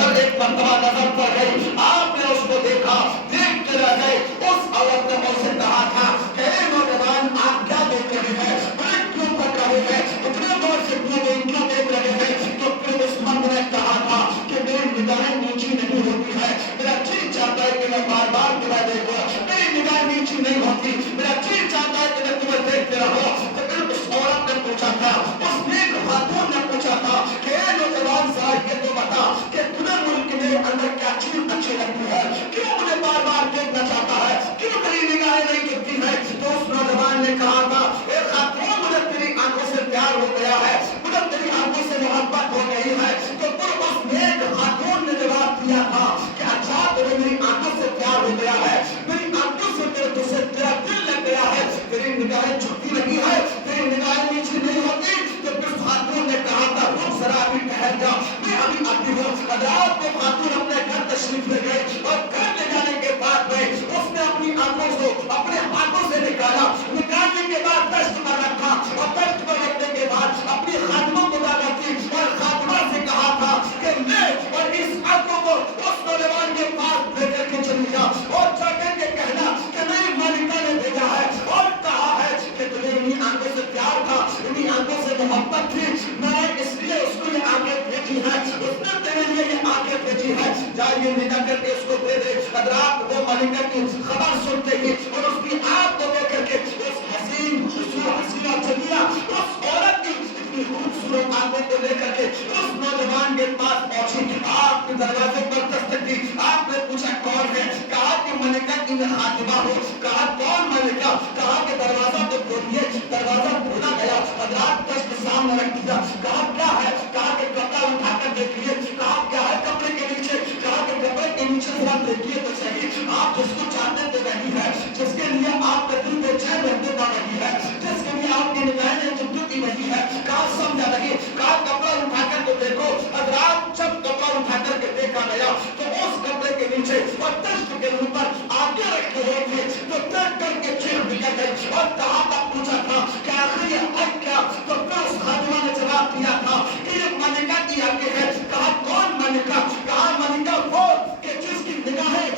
नजर एक मर्तबा नजर पड़ गई, आपने उसको देखा, देखते रह गए। उस औरत ने मुझसे कहा था कि हे नौजवान, आप क्या देख रहे हैं, बड़े क्यों पक रहे हैं, इतने गौर से क्यों देख रहे हैं? तो फिर उस मर्द ने कहा था कि मेरी निगाहें नीची नहीं होती है, मेरा जी चाहता है कि मैं बार बार तुम्हें देखूं, मेरी निगाह नीची नहीं होती, मेरा जी चाहता है कि मैं तुम्हें देखते रहूं। तो फिर उस औरत ने पूछा था, उस नेक खातून ने पूछा था कि हे नौजवान, जरा ये तो बता कि तुम्हें मुल्क के अंदर क्या चीज अच्छी लगती है, क्यों मुझे बार बार देखना चाहता है, क्यों मेरी निगाहें नहीं गिरती है? तो उस नौजवान ने कहा था, हे खातून, मुझे तेरी आंखों से प्यार हो गया है, मुझे तेरी आंखों से मोहब्बत हो गई है। तो फिर उस नेक खातून ने जवाब दिया था कि अच्छा, तेरे मेरी आंखों से प्यार हो गया है, मेरी आंखों से तेरा दिल लग गया है, तेरी निगाहें झुकती नहीं है, तेरी निगाहें नीची नहीं होती। तो फिर खातून ने कहा था, रुक जरा, अभी ठहर जा, मैं अभी आती हूँ। रात में खातून अपने घर तशरीफ ले गए और घर ले जाने के बाद में उसने अपनी आंखों को अपने हाथों से निकालने के बाद दस्त पर रखा और दस्त पर रखने के बाद अपनी खातमों को दादा की और खातमा से कहा था कि मैं और इस आंखों को उस नौजवान के पास लेकर के चली जा और जाकर के कहना कि मेरी मालिका ने भेजा है और कहा है कि तुझे इन्हीं आंखों से प्यार था, इन्हीं आंखों से मोहब्बत थी, मैंने इसलिए उसको ये आंखें भेजी है, उसने तेरे लिए ये आंखें भेजी है, जाइए निकाल करके उसको दे दे। रात वो मालिका की खबर सुनते ही और उसकी आंख को देख करके उस हसीना जमीला उस औरत की इतनी खूबसूरत आंखों को लेकर के उस नौजवान के पास पहुंची, आपके दरवाजे पर दस्तक दी, आपने पूछा कौन है? कहा कि मलिका इन हातिमा हो। कहा कौन मलिका? कहा कि दरवाजा तो खोलिए। दरवाजा खोला गया, हजरात दस्त सामने रख दिया। कहा क्या है? कहा कि कपड़ा उठाकर देखिए। कहा क्या है कपड़े के नीचे? कहा कि कपड़े के नीचे जरा देखिए तो सही, आप जिसको चाहते थे वही है, जिसके लिए आप दिल बेचैन रहते था वही है, जिसके लिए आपकी निगाहें झुकती वही है। कहा समझा नहीं? कहा कपड़ा उठाकर तो देखो। हजरात जब कपड़ा उठाकर के देखा गया तो उस कपड़े के नीचे और दस्त के ऊपर आगे रखे हुए थे, तो देख करके चीख निकल गई और कहा था, पूछा था कि आखिर ये है क्या? तो फिर उस खातिमा ने जवाब दिया था कि ये मलिका की आंखें हैं। कहा कौन मलिका? कहा मलिका वो कि जिसकी निगाहें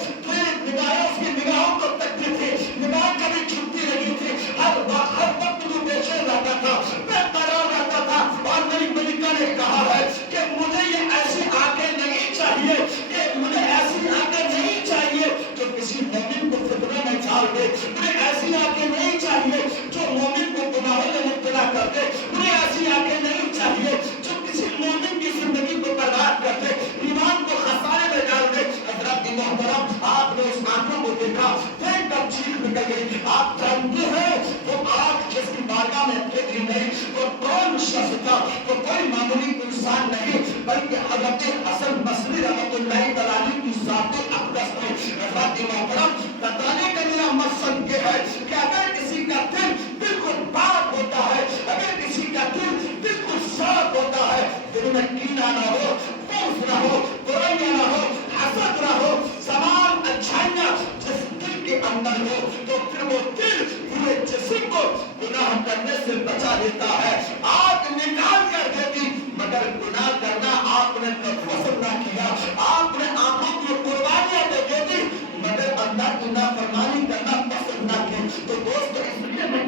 उसकी निगाहों को तकती थी, निगाह कभी छुपती नहीं थी, हर वक्त तू बेचैन रहता था, बेकरार रहता था। और मेरी मलिका ने कहा है कि मुझे ये ऐसी आंखें नहीं चाहिए, कि मुझे ऐसी आंखें नहीं चाहिए जो किसी मोमिन को फितने में डाल दे, मुझे ऐसी आंखें नहीं चाहिए जो मोमिन को गुनाहों में मुब्तला कर दे, मुझे ऐसी आंखें नहीं चाहिए जो किसी मोमिन की जिंदगी को बर्बाद कर दे, ईमान को खसारे में डाल दे। हजरत मोहतरम, आपने उस आंखों को देखा, देख कर चीख निकल गई। आप जानते हैं वो आंख जिसकी बारगाह में देखी नहीं, वो कौन शख्स था? वो कोई मामूली इंसान नहीं, बल्कि हजरत हसन बसरी रहमतुल्लाहि तआला की ज़ात अक़दस थे। हजरत मोहतरम, बताने का मेरा मकसद ये है कि अगर किसी का दिल बिल्कुल पाक होता है, अगर किसी का दिल बिल्कुल साफ होता है, दिल में कीना ना हो, बुग़्ज़ ना हो, बुराइयां ना हो, हसद ना हो, तमाम अच्छाइयां जिस दिल के अंदर हो, तो फिर वो दिल पूरे जिस्म को गुनाह करने से बचा लेता है। आग निकाल कर देती, मगर गुनाह करना आपने पसंद ना किया, आपने आंखों की कुर्बानियां तो दे दी, मगर अल्लाह की नाफरमानी करना पसंद ना की। तो दोस्तों, इसलिए मैं